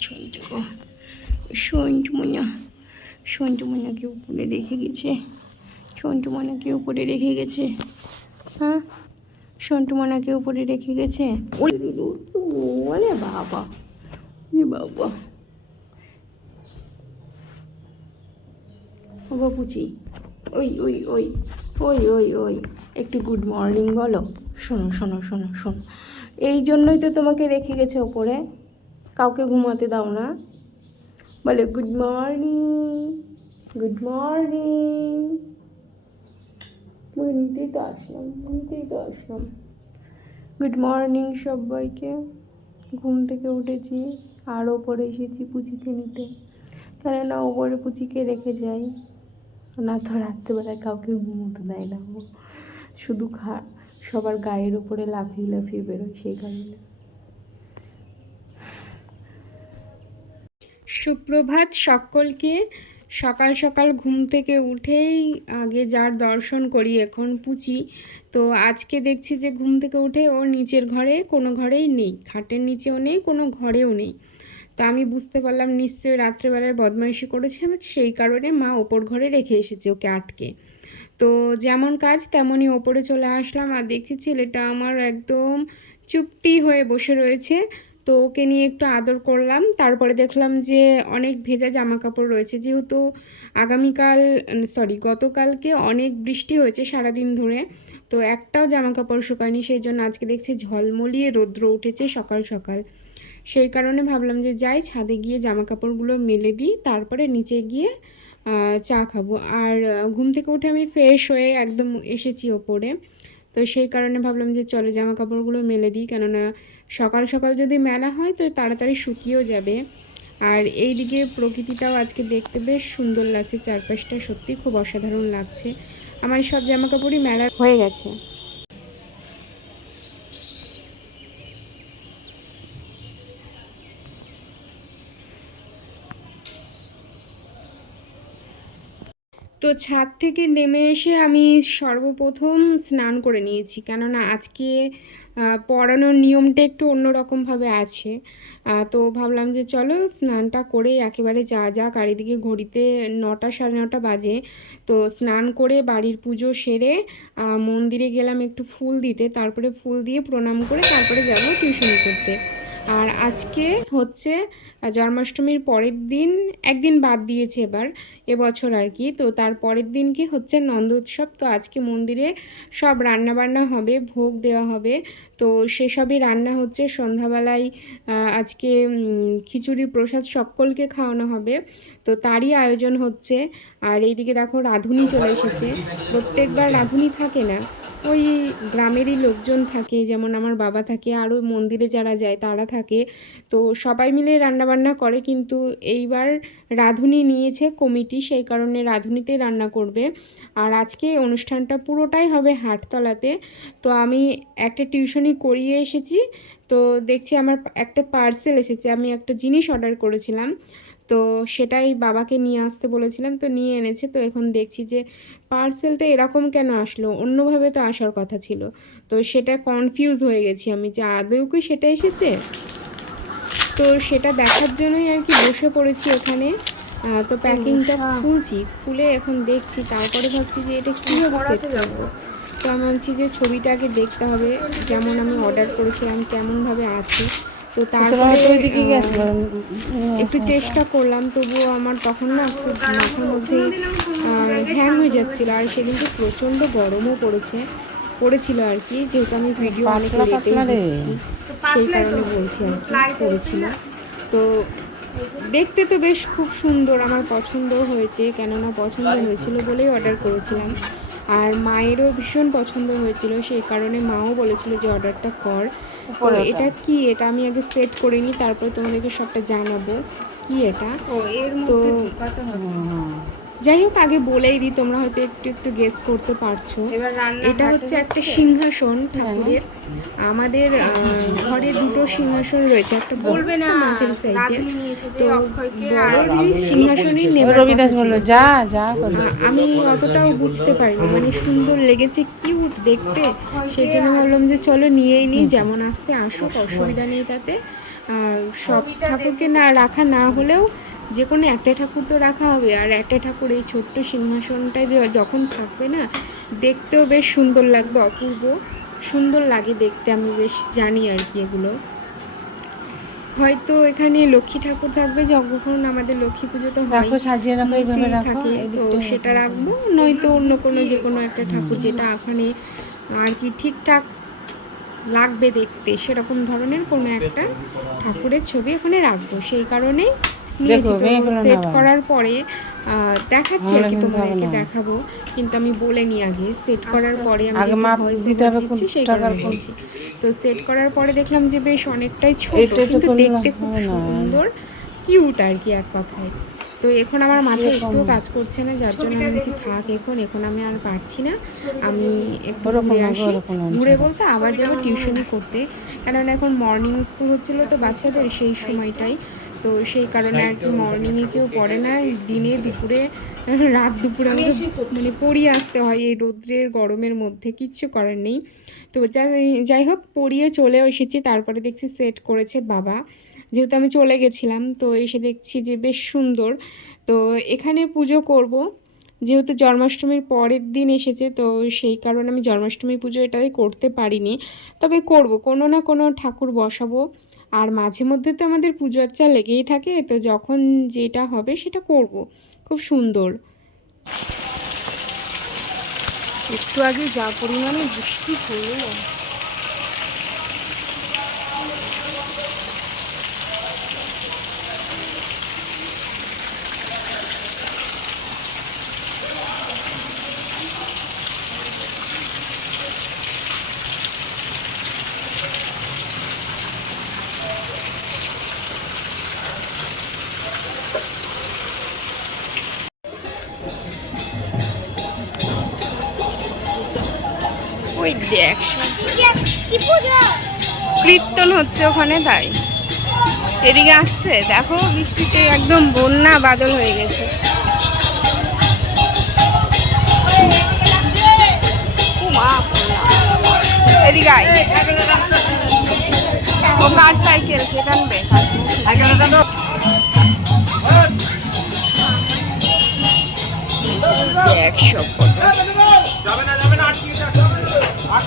সঞ্জু সঞ্জু মনা, সঞ্জু উপরে রেখে গেছে? সঞ্জু মনাকে উপরে রেখে গেছে? হ্যাঁ? সন্টু মনাকে উপরে রেখে গেছে? ওরে বাবা বাবা। ও বাবুজি ওই ওই ওই ওই ওই ওই, একটু গুড মর্নিং বলো। শোনো শোনো শোনো শোনো। এই জন্যই তো তোমাকে রেখে গেছে ওপরে কাউকে ঘুমাতে দাও না। বলে গুড মর্নিং গুড মর্নিং নিতেই তো আসলাম, নিতেই তো আসলাম। গুড মর্নিং সবাইকে, ঘুম থেকে উঠেছি, আর ওপরে এসেছি পুচিকে নিতে। কেননা ওপরে পুচিকে রেখে যাই। না, তো রাত্রেবেলায় কাউকে ঘুমোতে দেয় না শুধু খা, সবার গায়ের উপরে লাফিয়ে লাফিয়ে বেরোয় সেই কারণে সুপ্রভাত সকলকে। সকাল সকাল ঘুম থেকে উঠেই আগে যার দর্শন করি এখন পুচি। তো আজকে দেখছি যে ঘুম থেকে উঠে ও নিচের ঘরে কোনো ঘরেই নেই, খাটের নিচেও নেই, কোনো ঘরেও নেই। তো আমি বুঝতে পারলাম নিশ্চয়ই রাত্রেবেলায় বদমাইশি করেছে সেই কারণে মা ওপর ঘরে রেখে এসেছে ওকে আটকে। তো যেমন কাজ তেমনই ওপরে চলে আসলাম আর দেখছি ছেলেটা আমার একদম চুপটি হয়ে বসে রয়েছে। তো ওকে নিয়ে একটু আদর করলাম। তারপরে দেখলাম যে অনেক ভেজা জামা কাপড় রয়েছে। যেহেতু আগামীকাল সরি গতকালকে অনেক বৃষ্টি হয়েছে সারাদিন ধরে, তো একটাও জামা কাপড় শুকায়নি। সেই জন্য আজকে দেখছি ঝলমলিয়ে রৌদ্র উঠেছে সকাল সকাল। সেই কারণে ভাবলাম যে যাই, ছাদে গিয়ে জামা কাপড়গুলো মেলে দিই, তারপরে নিচে গিয়ে চা খাব। আর, ঘুম থেকে উঠে আমি ফ্রেশ হয়ে একদম এসেছি ওপরে। তো সেই কারণে ভাবলাম যে চলো জামা কাপড়গুলো মেলে দিই। কেননা সকাল সকাল যদি মেলা হয় তো তাড়াতাড়ি শুকিয়েও যাবে। আর এই দিকে প্রকৃতিটাও আজকে দেখতে বেশ সুন্দর লাগছে, চারপাশটা সত্যি খুব অসাধারণ লাগছে। আমার সব জামা কাপড়ই মেলা হয়ে গেছে। তো ছাদ থেকে নেমে এসে আমি সর্বপ্রথম স্নান করে নিয়েছি। কেননা আজকে পড়ানোর নিয়মটা একটু অন্যরকমভাবে আছে। তো ভাবলাম যে চলো স্নানটা করে একেবারে যা যা চারিদিকে ঘড়িতে নটা সাড়ে নটা বাজে, তো স্নান করে বাড়ির পুজো সেরে মন্দিরে গেলাম একটু ফুল দিতে, তারপরে ফুল দিয়ে প্রণাম করে তারপরে যাব টিউশন করতে। আর আজকে হচ্ছে জন্মাষ্টমীর পরের দিন একদিন বাদ দিয়েছে এবার এবছর আর কি। তো তার পরের দিন কি হচ্ছে নন্দ উৎসব। তো আজকে মন্দিরে সব রান্না বান্না হবে ভোগ দেওয়া হবে। তো সেসবই রান্না হচ্ছে সন্ধ্যাবেলায় আজকে উম, খিচুড়ির প্রসাদ সকলকে খাওয়ানো হবে। তো তারই আয়োজন হচ্ছে। আর এইদিকে দেখো রাঁধুনি চলে এসেছে। প্রত্যেকবার রাঁধুনি থাকে না। ওই গ্রামেরই লোকজন থাকে, যেমন আমার বাবা থাকে, আরও মন্দিরে যারা যায় তারা থাকে। তো সবাই মিলে রান্নাবান্না করে, কিন্তু এইবার রাঁধুনি নিয়েছে কমিটি, সেই কারণে রাঁধুনিতেই রান্না করবে। আর আজকে অনুষ্ঠানটা পুরোটাই হবে হাটতলাতে। তো আমি একটা টিউশনি করিয়ে এসেছি। তো দেখছি আমার একটা পার্সেল এসেছে, আমি একটা জিনিস অর্ডার করেছিলাম। তো সেটাই বাবাকে নিয়ে আসতে বলেছিলাম তো নিয়ে এনেছে। তো এখন দেখছি যে পার্সেলটা এরকম কেন আসলো? অন্যভাবে তো আসার কথা ছিল। তো সেটা কনফিউজ হয়ে গেছি আমি যে আদৌ কি সেটা এসেছে? তো সেটা দেখার জন্যই আর কি বসে পড়েছি এখানে। তো প্যাকিংটা খুলছি খুলে এখন দেখছি। তারপরে ভাবছি যে এটা কীভাবে সেট করব তো আমি ভাবছি যে ছবিটা আগে দেখতে হবে যেমন আমি অর্ডার করেছিলাম কেমনভাবে আছে। তো তারপরে একটু চেষ্টা করলাম তবুও আমার তখন না খুব মাথার মধ্যে হ্যাং হয়ে যাচ্ছিল আর সেদিনকে প্রচণ্ড গরমও পড়েছে পড়েছিল আর কি যেহেতু আমি ভিডিও অনেক লেটেই দিচ্ছি সেই কারণে বলছি আর কি করেছিল তো দেখতে তো বেশ খুব সুন্দর আমার পছন্দ হয়েছে কেননা পছন্দ হয়েছিল বলেই অর্ডার করেছিলাম। আর মায়েরও ভীষণ পছন্দ হয়েছিল সেই কারণে মাও বলেছিল যে অর্ডারটা কর। তো এটা কি? এটা আমি আগে সেট করে নিই তারপরে তোমাদেরকে সবটা জানাব। কি এটা? তো যাই হোক আগে বলেই দিই তোমরা হয়তো একটু একটু গেস করতে পারছ। এটা হচ্ছে একটা সিংহাসন ঠাকুরের। আমাদের ঘরে দুটো সিংহাসন রয়েছে। একটা বলবে না মাঝের সাইজের তো বড় সিংহাসনই রবিদাস বলল। যা যা আমি অতটাও বুঝতে পারিনি। মানে সুন্দর লেগেছে কিউট দেখতে। সেই জন্য ভাবলাম যে চলো নিয়েই নিই যেমন আসছে আসুক অসুবিধা নেই তাতে। সব ঠাকুরকে না রাখা না হলেও যে কোনো একটা ঠাকুর তো রাখা হবে আর একটা ঠাকুর এই ছোট্ট সিংহাসনটায় যখন থাকবে না দেখতেও বেশ সুন্দর লাগবে অপূর্ব সুন্দর লাগে দেখতে আমি বেশ জানি আর কি এগুলো। হয়তো এখানে লক্ষ্মী ঠাকুর থাকবে যখন আমাদের লক্ষ্মী পুজো তো হয় রাখো সাজিয়ে রাখো এইভাবে মূর্তি রাখো থাকে তো সেটা রাখব নয়তো অন্য কোনো যে কোনো একটা ঠাকুর যেটা ওখানে আর কি ঠিকঠাক লাগবে দেখতে সেরকম ধরনের কোনো একটা ঠাকুরের ছবি ওখানে রাখব সেই কারণে নিয়েছি দেখো, তো সেট করার পরে দেখাচ্ছি আর কি তোমাদেরকে দেখাবো কিন্তু আমি বলে নি আগে সেট করার পরে আমি হবে দিচ্ছি, সেই কারণে বলছি। তো সেট করার পরে দেখলাম যে বেশ অনেকটাই ছোট কিন্তু দেখতে খুব সুন্দর কিউট আর কি এক কথায়। তো এখন আমার মাথায় একটুও কাজ করছে না যার জন্য আমি থাক এখন এখন আমি আর পারছি না। আমি একটু ঘুরে আসি। ঘুরে বলতে আবার যাব টিউশনি করতে। কারণ এখন মর্নিং স্কুল হচ্ছিল তো বাচ্চাদের সেই সময়টাই। তো সেই কারণে আর কি মর্নিংয়ে কেউ পড়ে না দিনে দুপুরে রাত দুপুরে আমাকে মানে পড়িয়ে আসতে হয় এই রৌদ্রের গরমের মধ্যে কিচ্ছু করার নেই। তো যাই- যাই হোক পড়িয়ে চলেও এসেছি তারপরে দেখছি সেট করেছে বাবা। যেহেতু আমি চলে গেছিলাম তো এসে দেখছি যে বেশ সুন্দর। তো এখানে পুজো করব। যেহেতু জন্মাষ্টমীর পরের দিন এসেছে তো সেই কারণে আমি জন্মাষ্টমী পুজো এটাই করতে পারিনি। তবে করব কোনো না কোনো ঠাকুর বসাবো। আর মাঝে মধ্যে তো আমাদের পুজো আচ্চা লেগেই থাকে, তো যখন যেটা হবে সেটা করব। খুব সুন্দর। একটু আগে যা পরিমাণে বৃষ্টি হলো ওই দেখ। কীর্তন হচ্ছে ওখানে, তাই। এদিকে আসছে, দেখো, বৃষ্টিতে একদম বন্যা, বাদল হয়ে গেছে। টানবে? দেখ সব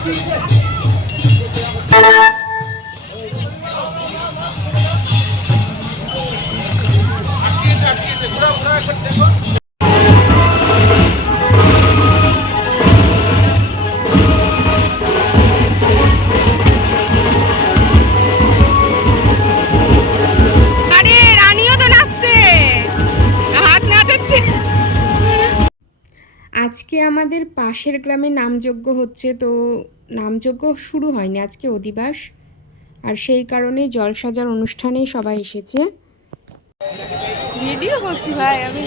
কত আরে আমাদের পাশের গ্রামে নামযজ্ঞ হচ্ছে, তো নামযজ্ঞ শুরু হয়নি, আজকে অধিবাস। আর সেই কারণে জলসাজার অনুষ্ঠানে সবাই এসেছে। ভিডিও করছি ভাই, আমি।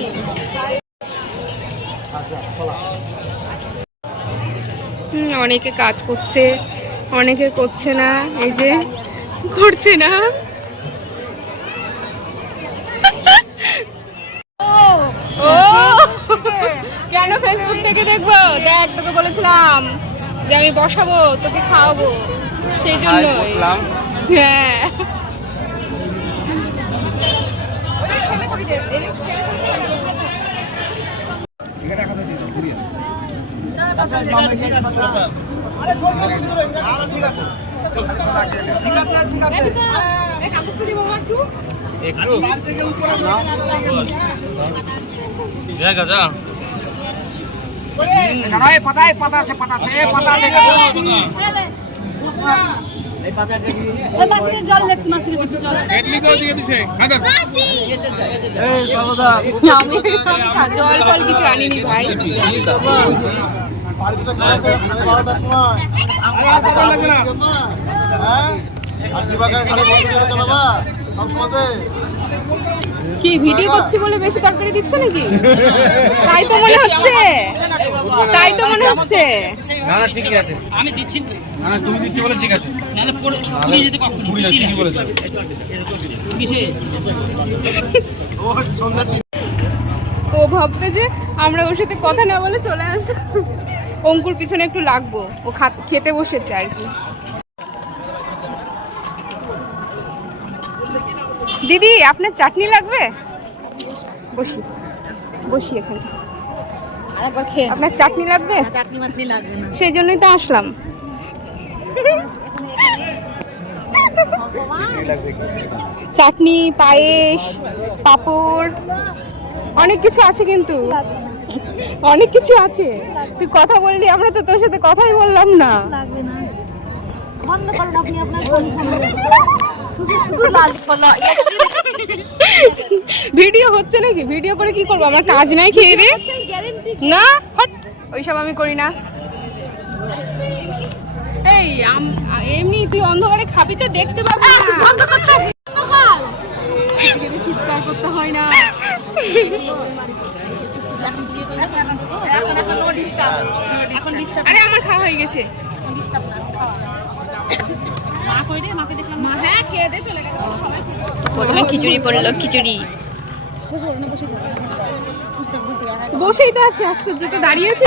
অনেকে কাজ করছে, অনেকে করছে না, এই যে করছে না ও কেন ফেসবুক থেকে দেখব? দেখ তোকে বলেছিলাম যে আমি বসাবো তোকে খাওয়াবো। সেই জন্য হ্যাঁ। ওই মাসিকে জল দে মাসিকে একটু জল ফল কিছু আনিনি ভাই। কি ভিডিও করছি বলে বেশি তরকারি দিচ্ছ নাকি? তাই তো মনে হচ্ছে। তাই তো মনে হচ্ছে। না না ঠিকই আছে। আমি দিচ্ছি না। না তুমি দিচ্ছি বলে ঠিক আছে। পড়ে যেতে কখনো যাচ্ছে ঠিকই বলেছ কিসে? ও ভাববে যে আমরা ওর সাথে কথা না বলে চলে আসলাম। অঙ্কুর পিছনে একটু লাগবো। ও খেতে বসেছে আর কি। দিদি আপনার চাটনি লাগবে? বসি। বসি এখানে। আপনার চাটনি লাগবে? সেই জন্যই তো আসলাম। চাটনি পায়েস পাপড় অনেক কিছু আছে কিন্তু। অনেক কিছু আছে। তুই কথা বললি আমরা তো তোর সাথে কথাই বললাম না। বন্ধ করুন আপনি আপনার ফোন। ভিডিও হচ্ছে নাকি? ভিডিও করে কি করব? আমার কাজ নাই খেয়ে রে। না? হট। ওইসব আমি করি না। এই এমনি তুই অন্ধকারে খাবি তো দেখতে পাবি বন্ধ করতে চিৎকার করতে হয় না। এখন এখন ডিস্টার্ব এখন ডিস্টার্ব আরে আমার খাওয়া হয়ে গেছে। ডিস্টার্ব না খাওয়া। মা কই রে মাকে দেখলাম মা হ্যাঁ খেয়ে দে চলে গেল সবাই প্রথমে খিচুড়ি পড়ল খিচুড়ি। না বসেই তো আছে আশ্চর্য তো দাঁড়িয়ে আছে।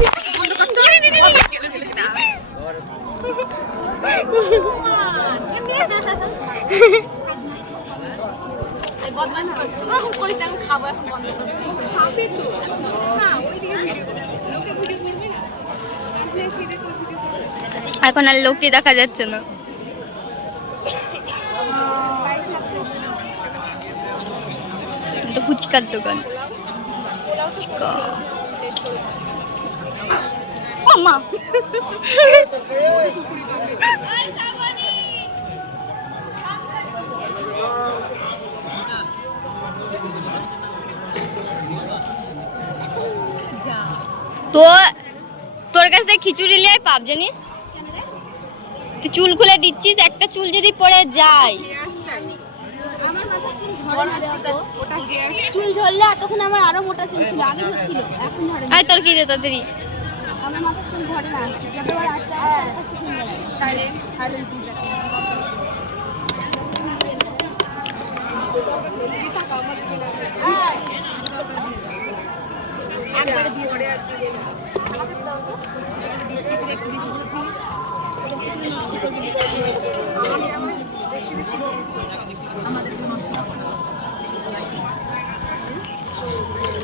এখন খাব এখন বন্ধ করবি এখন আর লোকটি দেখা যাচ্ছে না। ফুচকার দোকান। তো তোর কাছে খিচুড়ি লিয়ে পাব জানিস? তুই চুল খুলে দিচ্ছিস একটা চুল যদি পড়ে যায়। চুল ঝরলে এতক্ষণ আমার আরও মোটা চুল ছিল আগে হচ্ছিল এখন ঝরে আয় তোর কি দে তাড়াতাড়ি আমার মাথার চুল ঝরে না যতবার আসতে আসতে চুল ঝরে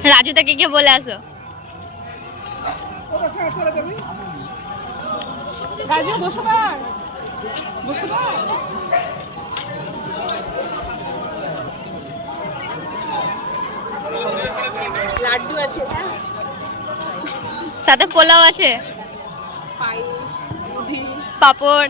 রাজু তাকে কে বলে আসো। রাজু বসে বসে লাড্ডু আছে হ্যাঁ। সাথে পোলাও আছে। পাপড়।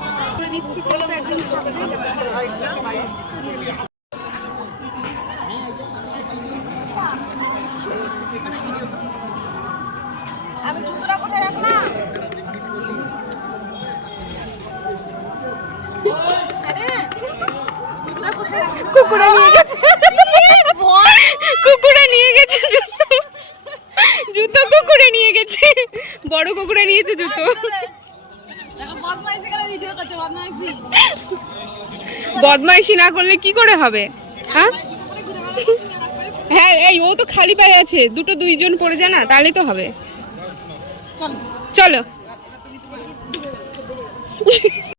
আমি জুতোটা কোথায় রাখলাম? কুকুরে নিয়ে গেছে। কুকুরে নিয়ে গেছে জুতো। জুতো কুকুরে নিয়ে গেছে। বড় কুকুরে নিয়েছে জুতো। বদমাইশি। না করলে কি করে হবে? হ্যাঁ? হ্যাঁ এই ও তো খালি পায়ে আছে। দুটো দুইজন পড়ে যায় না তাহলে তো হবে। চলো।